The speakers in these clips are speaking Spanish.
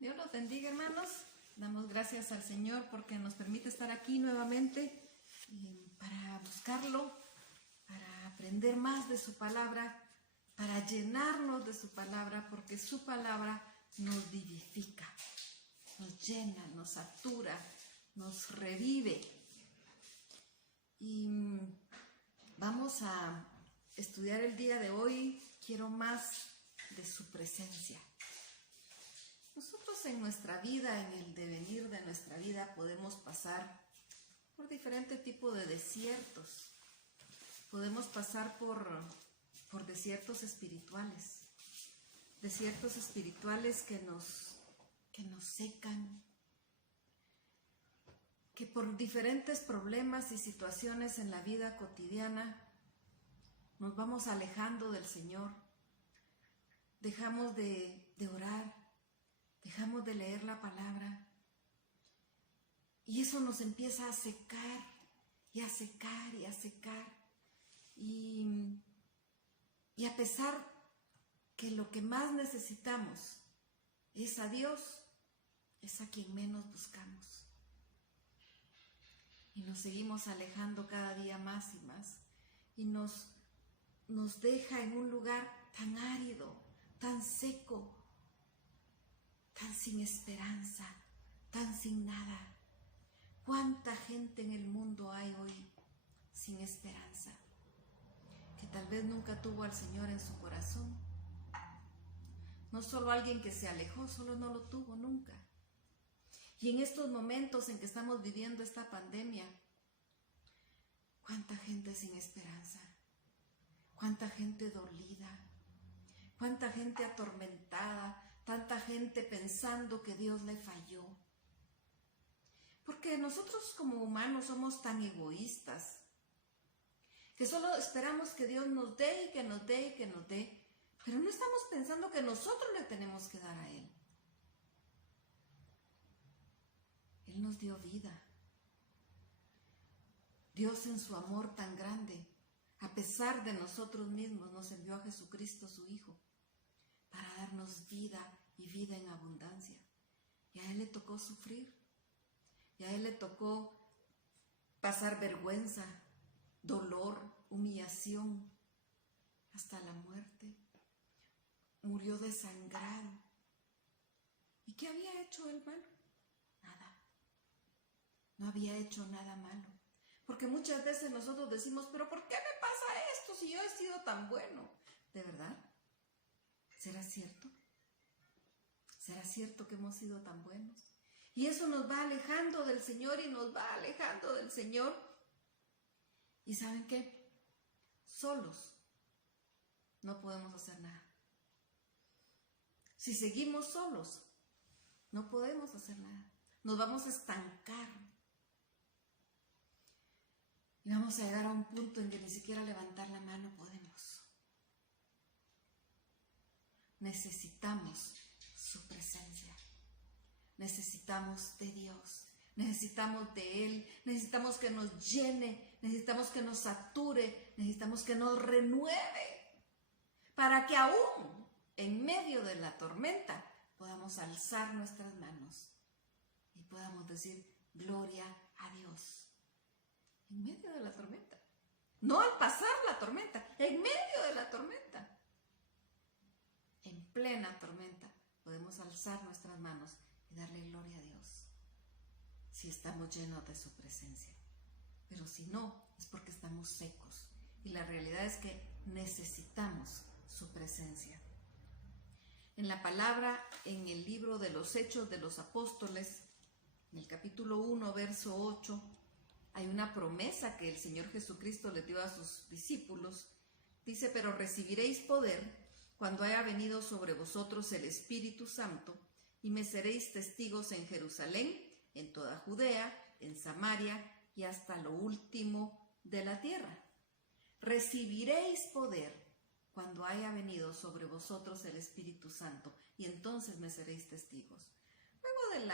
Dios los bendiga, hermanos. Damos gracias al Señor porque nos permite estar aquí nuevamente para buscarlo, para aprender más de su palabra, para llenarnos de su palabra, porque su palabra nos vivifica, nos llena, nos satura, nos revive. Y vamos a estudiar el día de hoy. Quiero más de su presencia. Nosotros en nuestra vida, en el devenir de nuestra vida, podemos pasar por diferentes tipos de desiertos. Podemos pasar por desiertos espirituales que nos secan, que por diferentes problemas y situaciones en la vida cotidiana nos vamos alejando del Señor, dejamos de orar, dejamos de leer la palabra y eso nos empieza a secar y a secar y a secar y a pesar que lo que más necesitamos es a Dios, es a quien menos buscamos y nos seguimos alejando cada día más y más y nos deja en un lugar tan árido, tan seco, tan sin esperanza, tan sin nada. ¿Cuánta gente en el mundo hay hoy sin esperanza? Que tal vez nunca tuvo al Señor en su corazón. No solo alguien que se alejó, solo no lo tuvo nunca. Y en estos momentos en que estamos viviendo esta pandemia, ¿cuánta gente sin esperanza? ¿Cuánta gente dolida? ¿Cuánta gente atormentada? Tanta gente pensando que Dios le falló. Porque nosotros como humanos somos tan egoístas que solo esperamos que Dios nos dé y que nos dé y que nos dé, pero no estamos pensando que nosotros le tenemos que dar a Él. Él nos dio vida. Dios en su amor tan grande, a pesar de nosotros mismos, nos envió a Jesucristo su Hijo para darnos vida y vida en abundancia. Y a Él le tocó sufrir, y a Él le tocó pasar vergüenza, dolor, humillación, hasta la muerte. Murió desangrado. ¿Y qué había hecho Él malo? Nada. No había hecho nada malo. Porque muchas veces nosotros decimos, pero ¿por qué me pasa esto si yo he sido tan bueno? ¿De verdad? ¿Será cierto? ¿Será cierto que hemos sido tan buenos? Y eso nos va alejando del Señor y nos va alejando del Señor. ¿Y saben qué? Solos no podemos hacer nada. Si seguimos solos, no podemos hacer nada. Nos vamos a estancar. Y vamos a llegar a un punto en que ni siquiera levantar la mano podemos. Necesitamos su presencia. Necesitamos de Dios. Necesitamos de Él. Necesitamos que nos llene. Necesitamos que nos sature. Necesitamos que nos renueve. Para que aún en medio de la tormenta podamos alzar nuestras manos y podamos decir gloria a Dios. En medio de la tormenta. No al pasar la tormenta, en medio de la tormenta. En plena tormenta podemos alzar nuestras manos y darle gloria a Dios. Si estamos llenos de su presencia. Pero si no, es porque estamos secos. Y la realidad es que necesitamos su presencia. En la palabra, en el libro de los Hechos de los Apóstoles, en el capítulo 1, verso 8, hay una promesa que el Señor Jesucristo le dio a sus discípulos. Dice, pero recibiréis poder cuando haya venido sobre vosotros el Espíritu Santo, y me seréis testigos en Jerusalén, en toda Judea, en Samaria y hasta lo último de la tierra. Recibiréis poder cuando haya venido sobre vosotros el Espíritu Santo, y entonces me seréis testigos. Luego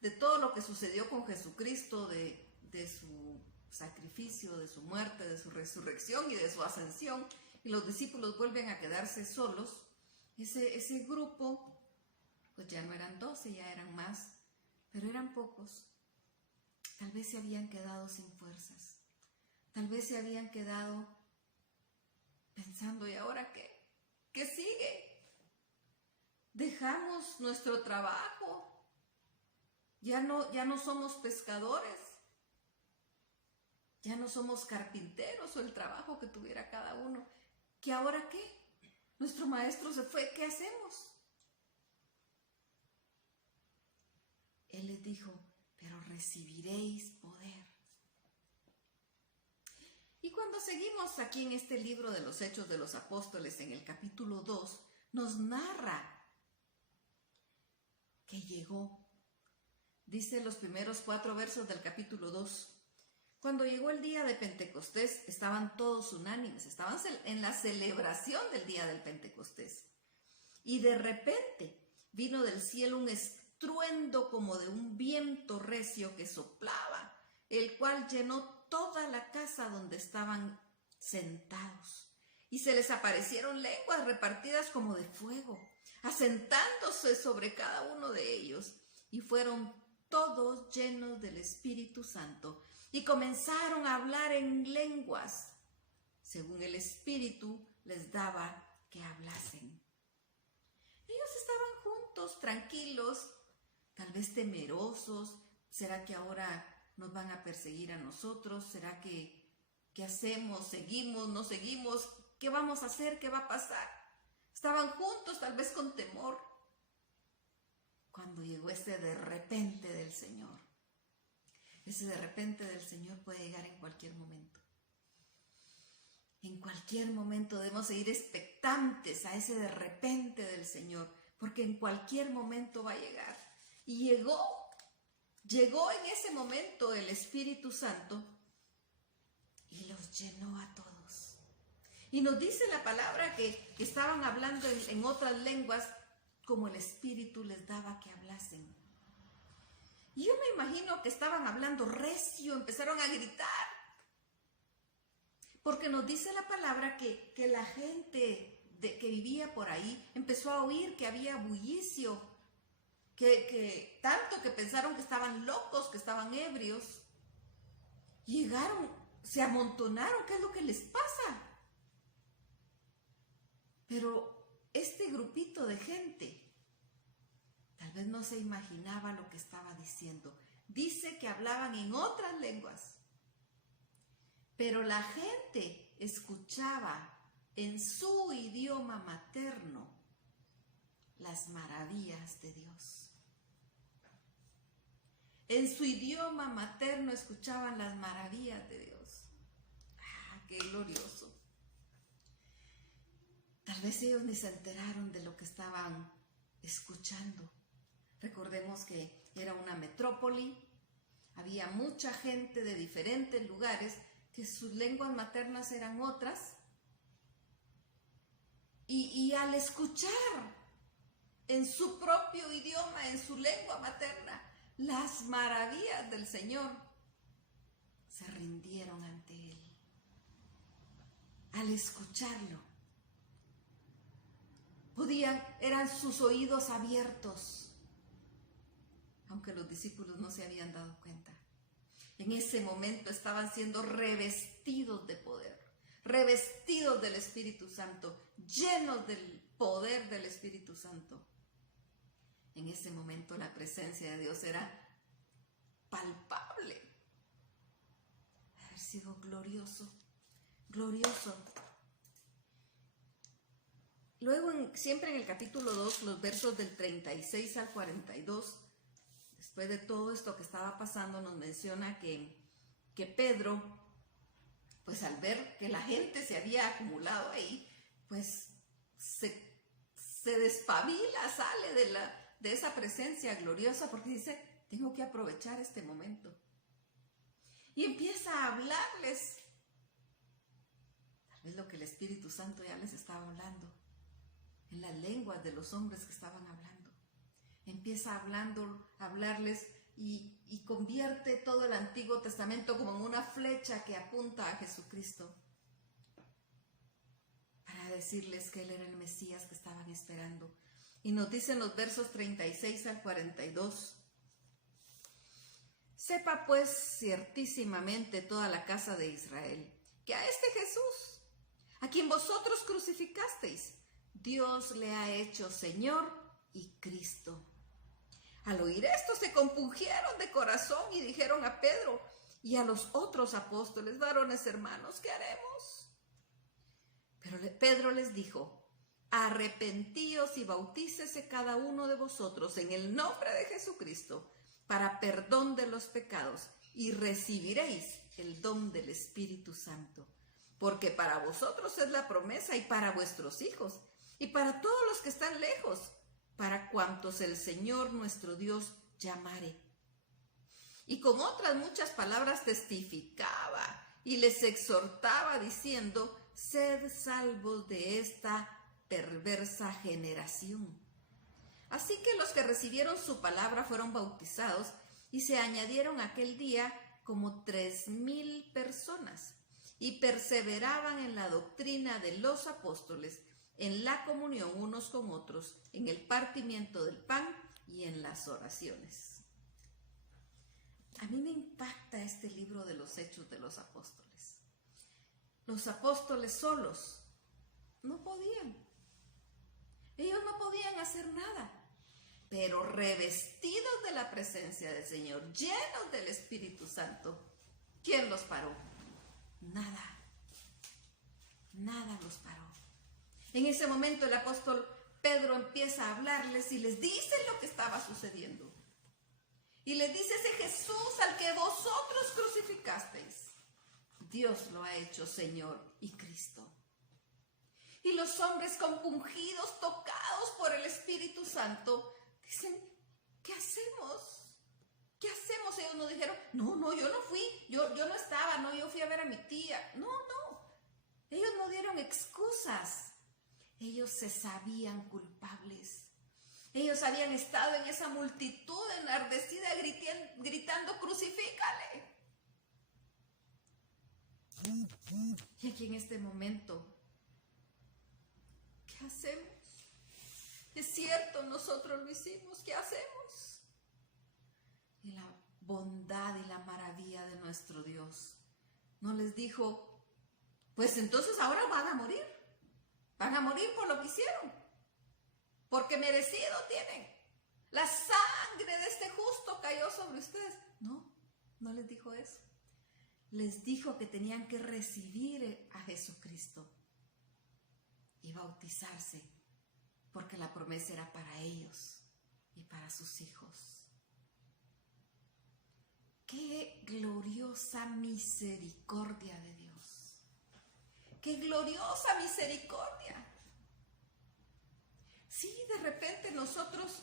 de todo lo que sucedió con Jesucristo, de su sacrificio, de su muerte, de su resurrección y de su ascensión, y los discípulos vuelven a quedarse solos, ese grupo pues ya no eran 12, ya eran más, pero eran pocos. Tal vez se habían quedado sin fuerzas, tal vez se habían quedado pensando, ¿y ahora qué? ¿Qué sigue? Dejamos nuestro trabajo, ya no somos pescadores, ya no somos carpinteros o el trabajo que tuviera cada uno. ¿Qué ahora qué? Nuestro maestro se fue, ¿qué hacemos? Él les dijo, pero recibiréis poder. Y cuando seguimos aquí en este libro de los Hechos de los Apóstoles, en el capítulo 2, nos narra que llegó. Dice los primeros 4 versos del capítulo 2. Cuando llegó el día de Pentecostés, estaban todos unánimes, estaban en la celebración del día del Pentecostés. Y de repente vino del cielo un estruendo como de un viento recio que soplaba, el cual llenó toda la casa donde estaban sentados. Y se les aparecieron lenguas repartidas como de fuego, asentándose sobre cada uno de ellos. Y fueron todos llenos del Espíritu Santo y comenzaron a hablar en lenguas, según el Espíritu les daba que hablasen. Ellos estaban juntos, tranquilos, tal vez temerosos. ¿Será que ahora nos van a perseguir a nosotros? ¿Será que qué hacemos? ¿Seguimos? ¿No seguimos? ¿Qué vamos a hacer? ¿Qué va a pasar? Estaban juntos, tal vez con temor, cuando llegó ese de repente del Señor. Ese de repente del Señor puede llegar en cualquier momento. En cualquier momento debemos seguir expectantes a ese de repente del Señor, porque en cualquier momento va a llegar. Y llegó en ese momento el Espíritu Santo y los llenó a todos. Y nos dice la palabra que estaban hablando en otras lenguas como el Espíritu les daba que hablasen. Y yo me imagino que estaban hablando recio, empezaron a gritar. Porque nos dice la palabra que la gente que vivía por ahí empezó a oír que había bullicio, que tanto que pensaron que estaban locos, que estaban ebrios. Llegaron, se amontonaron, ¿qué es lo que les pasa? Pero este grupito de gente tal vez no se imaginaba lo que estaba diciendo. Dice que hablaban en otras lenguas, pero la gente escuchaba en su idioma materno las maravillas de Dios. En su idioma materno escuchaban las maravillas de Dios. ¡Ah, qué glorioso! Tal vez ellos ni se enteraron de lo que estaban escuchando. Recordemos que era una metrópoli, había mucha gente de diferentes lugares que sus lenguas maternas eran otras. Y al escuchar en su propio idioma, en su lengua materna, las maravillas del Señor, se rindieron ante Él. Al escucharlo, eran sus oídos abiertos, aunque los discípulos no se habían dado cuenta. En ese momento estaban siendo revestidos de poder, revestidos del Espíritu Santo, llenos del poder del Espíritu Santo. En ese momento la presencia de Dios era palpable. Haber sido glorioso, glorioso. Luego, siempre en el capítulo 2, los versos del 36 al 42, después de todo esto que estaba pasando, nos menciona que Pedro, pues al ver que la gente se había acumulado ahí, pues se despabila, sale de esa presencia gloriosa, porque dice, tengo que aprovechar este momento. Y empieza a hablarles, tal vez lo que el Espíritu Santo ya les estaba hablando, en las lenguas de los hombres que estaban hablando. Empieza a hablarles y convierte todo el Antiguo Testamento como en una flecha que apunta a Jesucristo, para decirles que Él era el Mesías que estaban esperando. Y nos dicen los versos 36 al 42. Sepa pues ciertísimamente toda la casa de Israel, que a este Jesús, a quien vosotros crucificasteis, Dios le ha hecho Señor y Cristo. Al oír esto se compungieron de corazón y dijeron a Pedro y a los otros apóstoles: varones hermanos, ¿qué haremos? Pero Pedro les dijo: arrepentíos y bautícese cada uno de vosotros en el nombre de Jesucristo para perdón de los pecados, y recibiréis el don del Espíritu Santo. Porque para vosotros es la promesa, y para vuestros hijos, y para todos los que están lejos, para cuantos el Señor nuestro Dios llamare. Y con otras muchas palabras testificaba y les exhortaba diciendo: sed salvos de esta perversa generación. Así que los que recibieron su palabra fueron bautizados, y se añadieron aquel día como 3,000 personas, y perseveraban en la doctrina de los apóstoles, en la comunión unos con otros, en el partimiento del pan y en las oraciones. A mí me impacta este libro de los Hechos de los Apóstoles. Los apóstoles solos no podían. Ellos no podían hacer nada, pero revestidos de la presencia del Señor, llenos del Espíritu Santo, ¿quién los paró? Nada. Nada los paró. En ese momento el apóstol Pedro empieza a hablarles y les dice lo que estaba sucediendo. Y les dice: ese Jesús al que vosotros crucificasteis, Dios lo ha hecho Señor y Cristo. Y los hombres compungidos, tocados por el Espíritu Santo, dicen: ¿qué hacemos? ¿Qué hacemos? Ellos no dijeron: no, yo no fui, yo no estaba, no, yo fui a ver a mi tía. No. Ellos no dieron excusas. Ellos se sabían culpables. Ellos habían estado en esa multitud enardecida gritando: crucifícale. Y aquí en este momento, ¿qué hacemos? Es cierto, nosotros lo hicimos, ¿qué hacemos? Y la bondad y la maravilla de nuestro Dios no les dijo: pues entonces ahora van a morir por lo que hicieron, porque merecido tienen. La sangre de este justo cayó sobre ustedes. No les dijo eso. Les dijo que tenían que recibir a Jesucristo y bautizarse, porque la promesa era para ellos y para sus hijos. ¡Qué gloriosa misericordia de Dios! ¡Qué gloriosa misericordia! Sí, de repente nosotros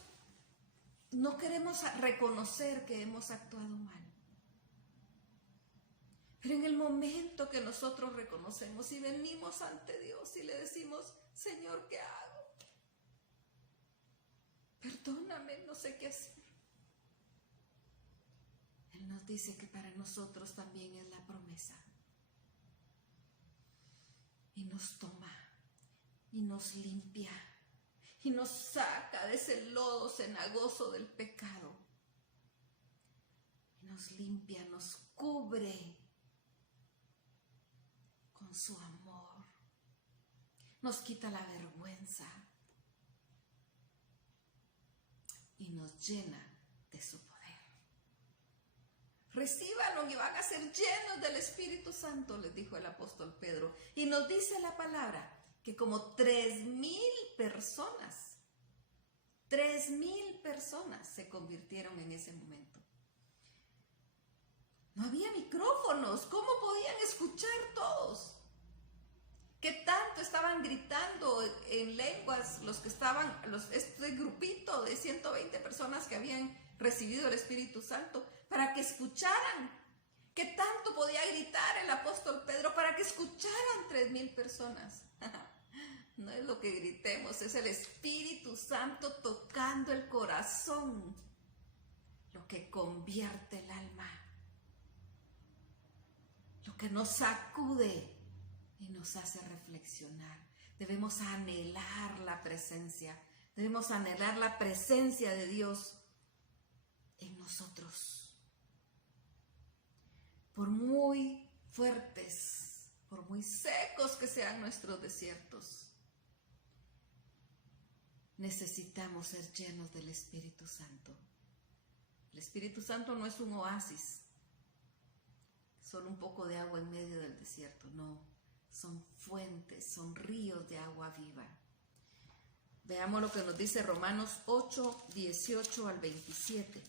no queremos reconocer que hemos actuado mal. Pero en el momento que nosotros reconocemos y venimos ante Dios y le decimos: Señor, ¿qué hago? Perdóname, no sé qué hacer. Él nos dice que para nosotros también es la promesa. Y nos toma, y nos limpia, y nos saca de ese lodo cenagoso del pecado. Y nos limpia, nos cubre con su amor. Nos quita la vergüenza y nos llena de su poder. Recíbanlo y van a ser llenos del Espíritu Santo, les dijo el apóstol Pedro. Y nos dice la palabra que como 3,000 personas se convirtieron en ese momento. No había micrófonos, ¿cómo podían escuchar todos? ¿Qué tanto estaban gritando en lenguas los que estaban, este grupito de 120 personas que habían recibido el Espíritu Santo, para que escucharan? ¿Qué tanto podía gritar el apóstol Pedro para que escucharan 3,000 personas? No es lo que gritemos, es el Espíritu Santo tocando el corazón, lo que convierte el alma, lo que nos sacude y nos hace reflexionar. Debemos anhelar la presencia Debemos anhelar la presencia de Dios en nosotros. Por muy fuertes, por muy secos que sean nuestros desiertos, necesitamos ser llenos del Espíritu Santo. El Espíritu Santo no es un oasis, solo un poco de agua en medio del desierto, no. Son fuentes, son ríos de agua viva. Veamos lo que nos dice Romanos 8, 18 al 27.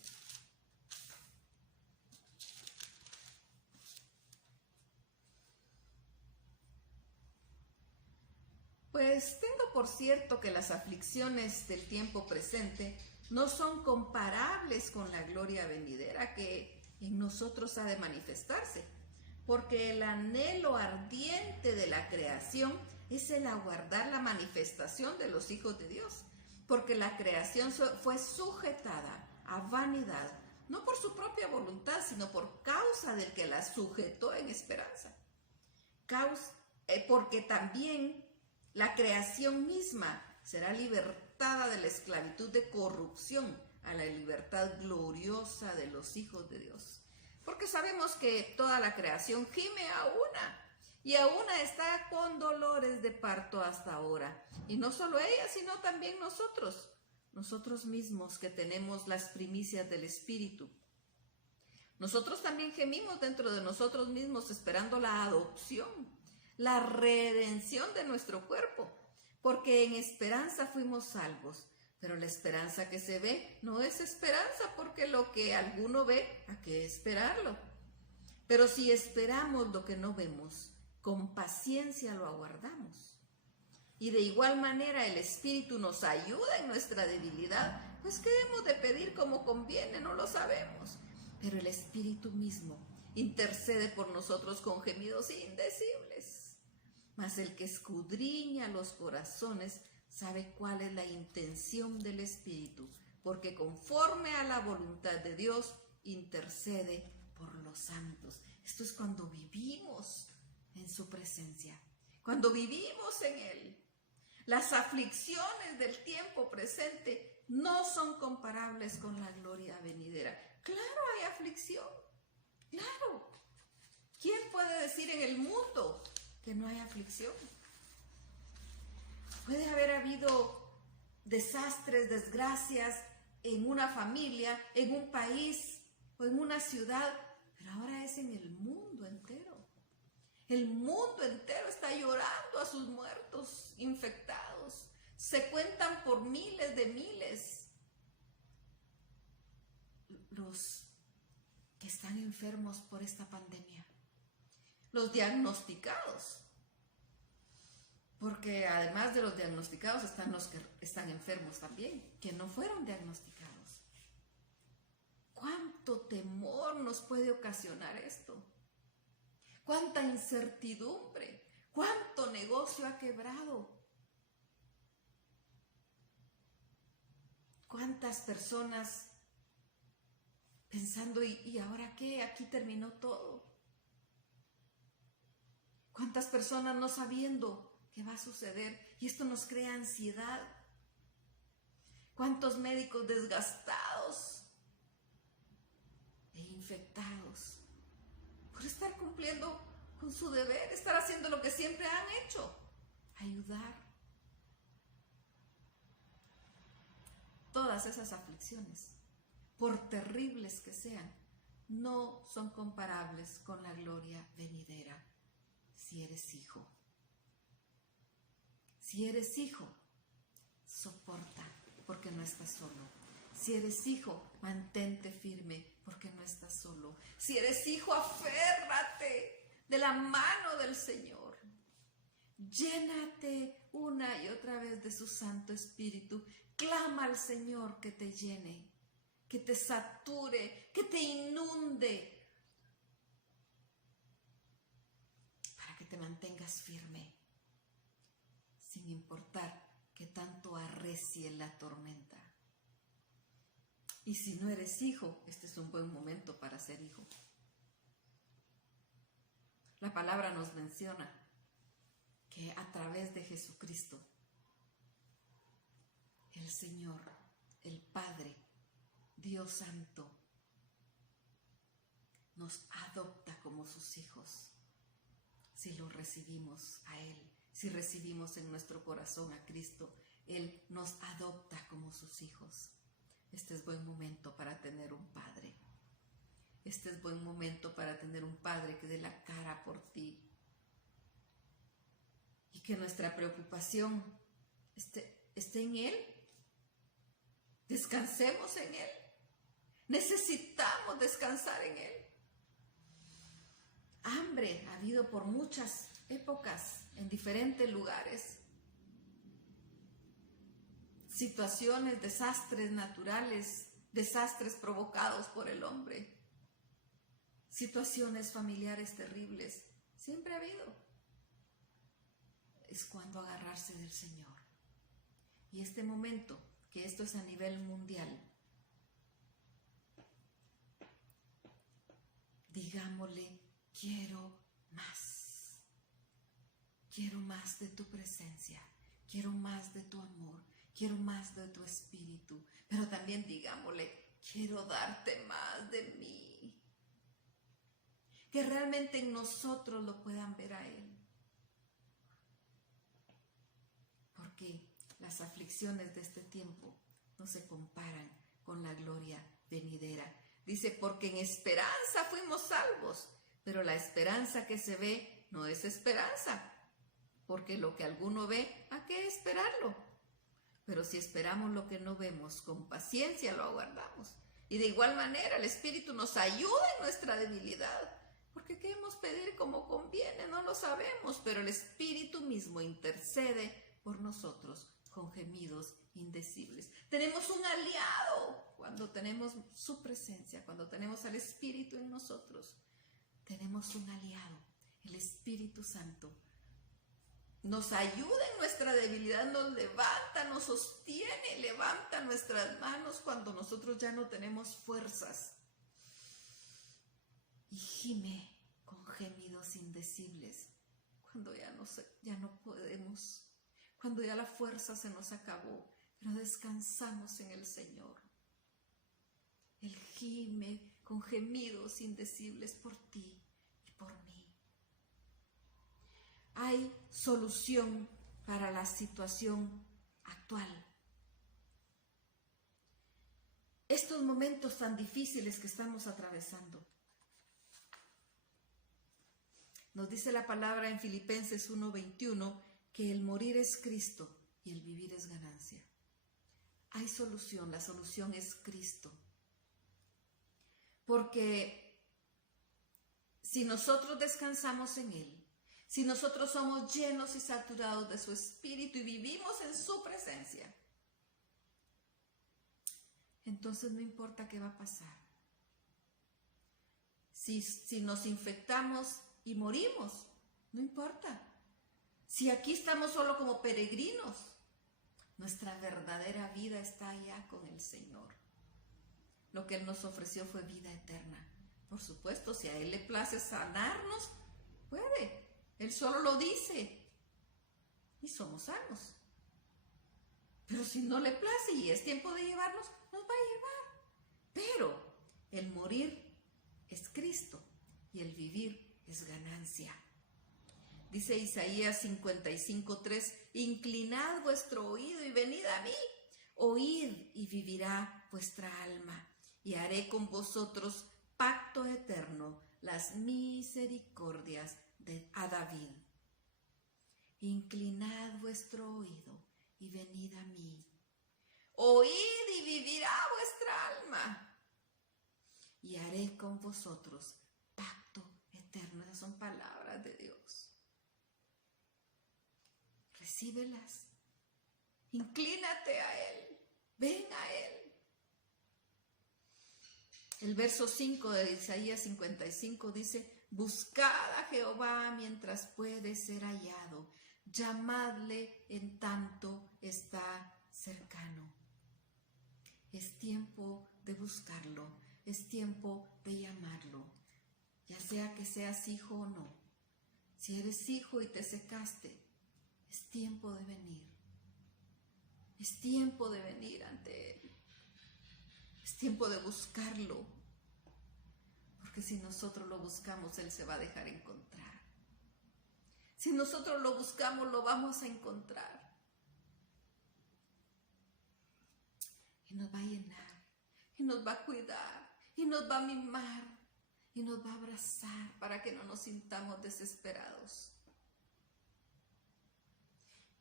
Pues tengo por cierto que las aflicciones del tiempo presente no son comparables con la gloria venidera que en nosotros ha de manifestarse, porque el anhelo ardiente de la creación es el aguardar la manifestación de los hijos de Dios, porque la creación fue sujetada a vanidad, no por su propia voluntad, sino por causa del que la sujetó en esperanza. Porque también la creación misma será libertada de la esclavitud de corrupción a la libertad gloriosa de los hijos de Dios. Porque sabemos que toda la creación gime a una, y a una está con dolores de parto hasta ahora. Y no solo ella, sino también nosotros mismos que tenemos las primicias del Espíritu. Nosotros también gemimos dentro de nosotros mismos esperando la adopción, la redención de nuestro cuerpo, porque en esperanza fuimos salvos. Pero la esperanza que se ve no es esperanza, porque lo que alguno ve, ¿a qué esperarlo? Pero si esperamos lo que no vemos, con paciencia lo aguardamos. Y de igual manera el Espíritu nos ayuda en nuestra debilidad, pues qué hemos de pedir como conviene, no lo sabemos. Pero el Espíritu mismo intercede por nosotros con gemidos indecibles. Mas el que escudriña los corazones sabe cuál es la intención del Espíritu, porque conforme a la voluntad de Dios intercede por los santos. Esto es cuando vivimos en su presencia, cuando vivimos en Él. Las aflicciones del tiempo presente no son comparables con la gloria venidera. Claro, hay aflicción, claro. ¿Quién puede decir en el mundo que no hay aflicción? Puede haber habido desastres, desgracias en una familia, en un país o en una ciudad, pero ahora es en el mundo entero. El mundo entero está llorando a sus muertos infectados. Se cuentan por miles de miles los que están enfermos por esta pandemia, los diagnosticados. Porque además de los diagnosticados están los que están enfermos también, que no fueron diagnosticados. ¿Cuánto temor nos puede ocasionar esto? ¿Cuánta incertidumbre? ¿Cuánto negocio ha quebrado? ¿Cuántas personas pensando, ¿y ahora qué? Aquí terminó todo. ¿Cuántas personas no sabiendo qué va a suceder? Y esto nos crea ansiedad. ¿Cuántos médicos desgastados e infectados por estar cumpliendo con su deber, estar haciendo lo que siempre han hecho, ayudar? Todas esas aflicciones, por terribles que sean, no son comparables con la gloria venidera si eres hijo. Si eres hijo, soporta, porque no estás solo. Si eres hijo, mantente firme, porque no estás solo. Si eres hijo, aférrate de la mano del Señor. Llénate una y otra vez de su Santo Espíritu. Clama al Señor que te llene, que te sature, que te inunde, para que te mantengas firme, sin importar que tanto arrecie la tormenta. Y si no eres hijo, este es un buen momento para ser hijo. La palabra nos menciona que a través de Jesucristo el Señor, el Padre, Dios Santo, nos adopta como sus hijos. Si lo recibimos a Él, si recibimos en nuestro corazón a Cristo, Él nos adopta como sus hijos. Este es buen momento para tener un Padre. Este es buen momento para tener un Padre que dé la cara por ti. Y que nuestra preocupación esté en Él. Descansemos en Él. Necesitamos descansar en Él. Hambre ha habido por muchas épocas en diferentes lugares. Situaciones, desastres naturales, desastres provocados por el hombre. Situaciones familiares terribles. Siempre ha habido. Es cuando agarrarse del Señor. Y este momento, que esto es a nivel mundial, digámosle: quiero más. Quiero más de tu presencia. Quiero más de tu amor. Quiero más de tu espíritu. Pero también digámosle: quiero darte más de mí. Que realmente en nosotros lo puedan ver a Él. Porque las aflicciones de este tiempo no se comparan con la gloria venidera. Dice: porque en esperanza fuimos salvos, pero la esperanza que se ve no es esperanza, porque lo que alguno ve, ¿a qué esperarlo? Pero si esperamos lo que no vemos, con paciencia lo aguardamos. Y de igual manera el Espíritu nos ayuda en nuestra debilidad, porque queremos pedir como conviene, no lo sabemos, pero el Espíritu mismo intercede por nosotros con gemidos indecibles. Tenemos un aliado cuando tenemos su presencia, cuando tenemos al Espíritu en nosotros. Tenemos un aliado, el Espíritu Santo. Nos ayuda en nuestra debilidad, nos levanta, nos sostiene, levanta nuestras manos cuando nosotros ya no tenemos fuerzas. Y gime con gemidos indecibles cuando ya no podemos, cuando ya la fuerza se nos acabó, pero descansamos en el Señor. Él gime con gemidos indecibles por ti y por mí. Hay solución para la situación actual. Estos momentos tan difíciles que estamos atravesando. Nos dice la palabra en Filipenses 1:21 que el morir es Cristo y el vivir es ganancia. Hay solución, la solución es Cristo. Porque si nosotros descansamos en Él, si nosotros somos llenos y saturados de su Espíritu y vivimos en su presencia, entonces no importa qué va a pasar. Si nos infectamos y morimos, no importa. Si aquí estamos solo como peregrinos, nuestra verdadera vida está allá con el Señor. Lo que Él nos ofreció fue vida eterna. Por supuesto, si a Él le place sanarnos, puede. Él solo lo dice y somos sanos. Pero si no le place y es tiempo de llevarnos, nos va a llevar. Pero el morir es Cristo y el vivir es ganancia. Dice Isaías 55:3: inclinad vuestro oído y venid a mí. Oíd y vivirá vuestra alma, y haré con vosotros pacto eterno, las misericordias a David. Inclinad vuestro oído y venid a mí. Oíd y vivirá vuestra alma, y haré con vosotros pacto eterno. Esas son palabras de Dios. Recíbelas. Inclínate a Él. Ven a Él. El verso 5 de Isaías 55 dice: buscad a Jehová mientras puede ser hallado. Llamadle en tanto está cercano. Es tiempo de buscarlo. Es tiempo de llamarlo. Ya sea que seas hijo o no. Si eres hijo y te secaste, es tiempo de venir. Es tiempo de venir ante Él. Es tiempo de buscarlo. Porque si nosotros lo buscamos, Él se va a dejar encontrar. Si nosotros lo buscamos, lo vamos a encontrar. Y nos va a llenar, y nos va a cuidar, y nos va a mimar, y nos va a abrazar para que no nos sintamos desesperados.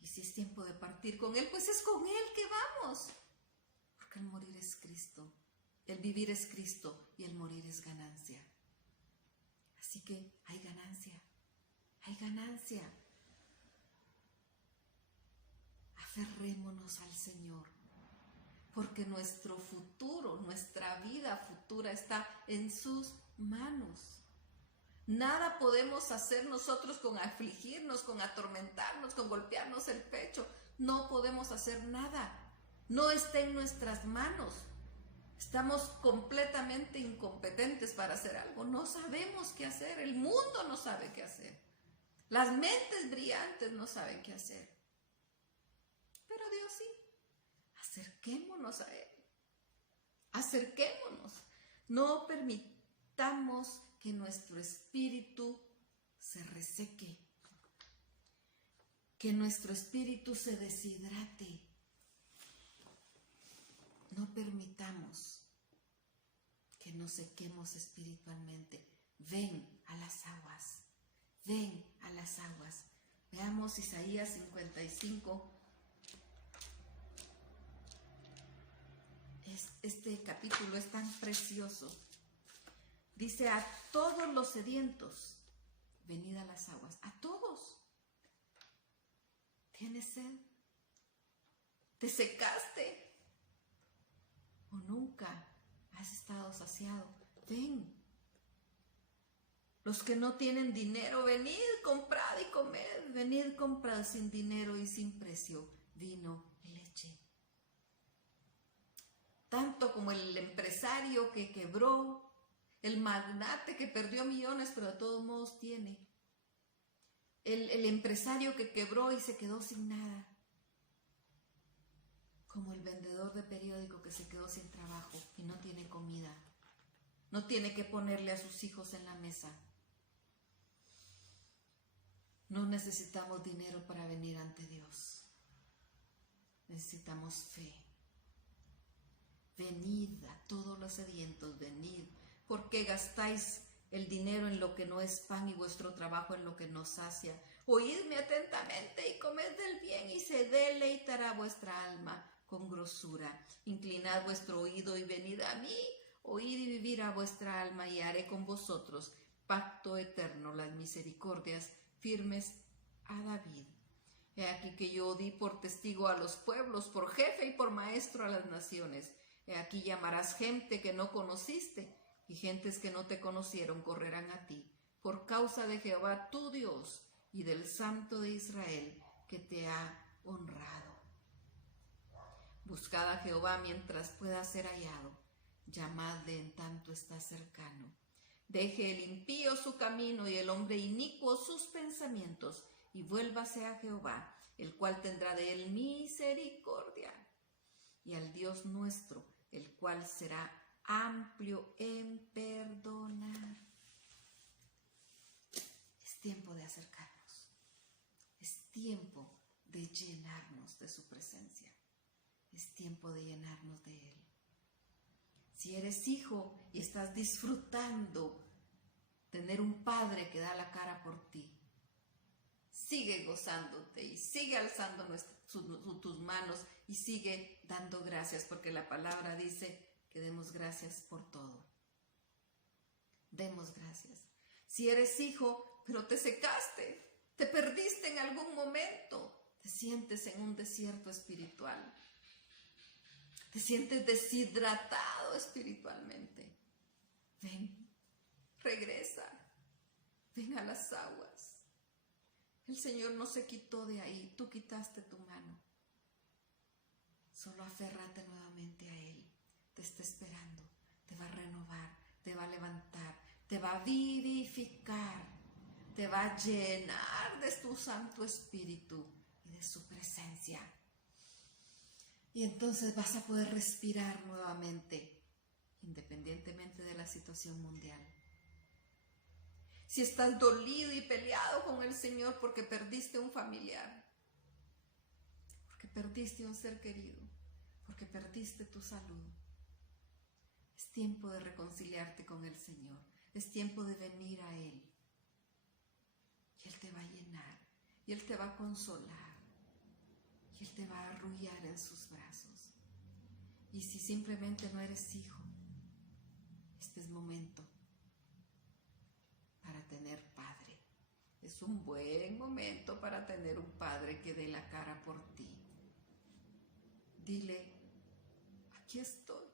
Y si es tiempo de partir con Él, pues es con Él que vamos. Porque el morir es Cristo, el vivir es Cristo y el morir es ganancia. Así que hay ganancia, hay ganancia. Aferrémonos al Señor, porque nuestro futuro, nuestra vida futura está en sus manos. Nada podemos hacer nosotros con afligirnos, con atormentarnos, con golpearnos el pecho. No podemos hacer nada. No está en nuestras manos. Estamos completamente incompetentes para hacer algo. No sabemos qué hacer. El mundo no sabe qué hacer. Las mentes brillantes no saben qué hacer. Pero Dios sí. Acerquémonos a Él. Acerquémonos. No permitamos que nuestro espíritu se reseque, que nuestro espíritu se deshidrate. No permitamos que nos sequemos espiritualmente. Ven a las aguas, ven a las aguas. Veamos Isaías 55. Este capítulo es tan precioso. Dice: a todos los sedientos, venid a las aguas. A todos. ¿Tienes sed? ¿Te secaste? ¿O nunca has estado saciado? Ven. Los que no tienen dinero, venid, comprad y comed. Venid, comprad sin dinero y sin precio vino y leche. Tanto como el empresario que quebró, el magnate que perdió millones, pero de todos modos tiene. El empresario que quebró y se quedó sin nada. Como el vendedor de periódico que se quedó sin trabajo y no tiene comida. No tiene que ponerle a sus hijos en la mesa. No necesitamos dinero para venir ante Dios. Necesitamos fe. Venid a todos los sedientos, venid. ¿Por qué gastáis el dinero en lo que no es pan y vuestro trabajo en lo que no sacia? Oídme atentamente y comed del bien, y se deleitará vuestra alma con grosura. Inclinad vuestro oído y venid a mí. Oíd y vivirá vuestra alma, y haré con vosotros pacto eterno, las misericordias firmes a David. He aquí que yo di por testigo a los pueblos, por jefe y por maestro a las naciones. He aquí llamarás gente que no conociste, y gentes que no te conocieron correrán a ti, por causa de Jehová tu Dios y del Santo de Israel que te ha honrado. Buscad a Jehová mientras pueda ser hallado, llamadle en tanto está cercano. Deje el impío su camino y el hombre inicuo sus pensamientos, y vuélvase a Jehová, el cual tendrá de él misericordia, y al Dios nuestro, el cual será amplio en perdonar. Es tiempo de acercarnos. Es tiempo de llenarnos de su presencia. Es tiempo de llenarnos de Él. Si eres hijo y estás disfrutando tener un padre que da la cara por ti, sigue gozándote y sigue alzando tus manos y sigue dando gracias, porque la palabra dice que demos gracias por todo. Demos gracias. Si eres hijo, pero te secaste, te perdiste en algún momento, te sientes en un desierto espiritual, te sientes deshidratado espiritualmente, ven, regresa, ven a las aguas. El Señor no se quitó de ahí, tú quitaste tu mano. Solo aférrate nuevamente a Él. Te está esperando, te va a renovar, te va a levantar, te va a vivificar, te va a llenar de tu Santo Espíritu y de su presencia. Y entonces vas a poder respirar nuevamente, independientemente de la situación mundial. Si estás dolido y peleado con el Señor porque perdiste un familiar, porque perdiste un ser querido, porque perdiste tu salud, es tiempo de reconciliarte con el Señor. Es tiempo de venir a Él. Y Él te va a llenar, y Él te va a consolar, y Él te va a arrullar en sus brazos. Y si simplemente no eres hijo, este es momento para tener padre. Es un buen momento para tener un padre que dé la cara por ti. Dile, aquí estoy.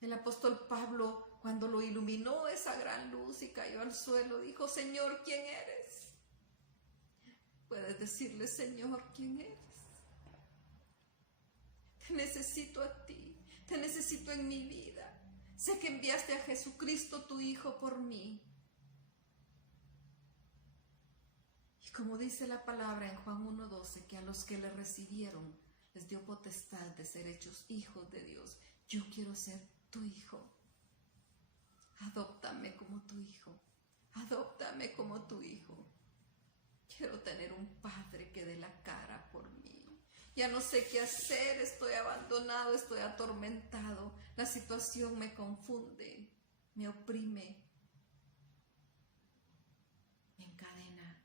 El apóstol Pablo, cuando lo iluminó esa gran luz y cayó al suelo, dijo, Señor, ¿quién eres? Puedes decirle, Señor, ¿quién eres? Te necesito a ti, te necesito en mi vida. Sé que enviaste a Jesucristo, tu Hijo, por mí. Y como dice la palabra en Juan 1:12, que a los que le recibieron les dio potestad de ser hechos hijos de Dios. Yo quiero ser tu hijo. Adóptame como tu hijo. Adóptame como tu hijo. Quiero tener un padre que dé la cara por mí. Ya no sé qué hacer, estoy abandonado, estoy atormentado. La situación me confunde, me oprime, me encadena.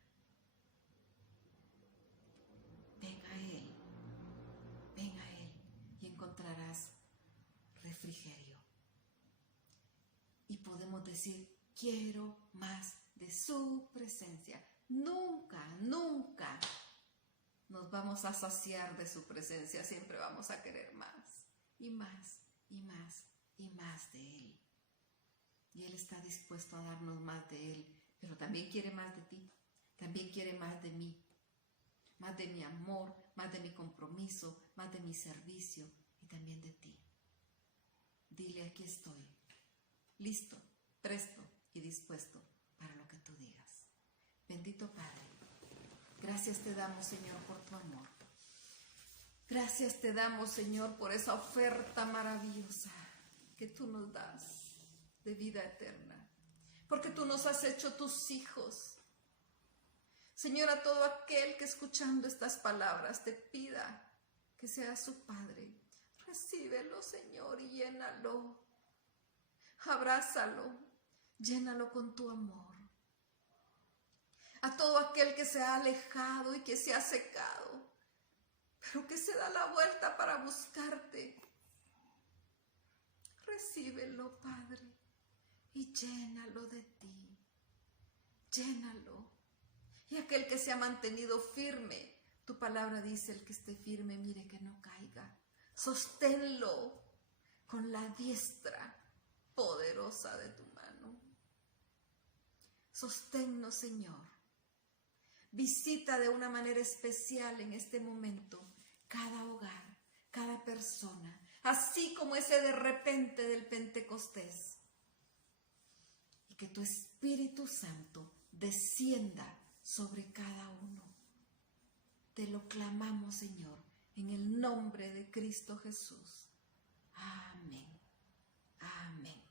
Ven a Él y encontrarás refrigerio. Y podemos decir, quiero más de su presencia. Nunca, nunca nos vamos a saciar de su presencia. Siempre vamos a querer más y más y más y más de Él. Y Él está dispuesto a darnos más de Él, pero también quiere más de ti. También quiere más de mí. Más de mi amor, más de mi compromiso, más de mi servicio y también de ti. Dile, aquí estoy, listo, presto y dispuesto para lo que tú digas. Bendito Padre, gracias te damos, Señor, por tu amor. Gracias te damos, Señor, por esa oferta maravillosa que tú nos das de vida eterna. Porque tú nos has hecho tus hijos. Señor, a todo aquel que escuchando estas palabras te pida que sea su Padre, recíbelo, Señor, y llénalo. Abrázalo, llénalo con tu amor. A todo aquel que se ha alejado y que se ha secado, pero que se da la vuelta para buscarte, recíbelo, Padre, y llénalo de ti. Llénalo. Y aquel que se ha mantenido firme, tu palabra dice, el que esté firme, mire que no caiga. Sosténlo con la diestra poderosa de tu mano. Sosténnos, Señor. Visita de una manera especial en este momento cada hogar, cada persona, así como ese de repente del Pentecostés. Y que tu Espíritu Santo descienda sobre cada uno. Te lo clamamos, Señor, en el nombre de Cristo Jesús. Amén. Amén.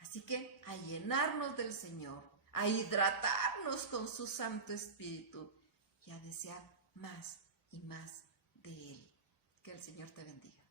Así que a llenarnos del Señor, a hidratarnos con su Santo Espíritu y a desear más y más de Él. Que el Señor te bendiga.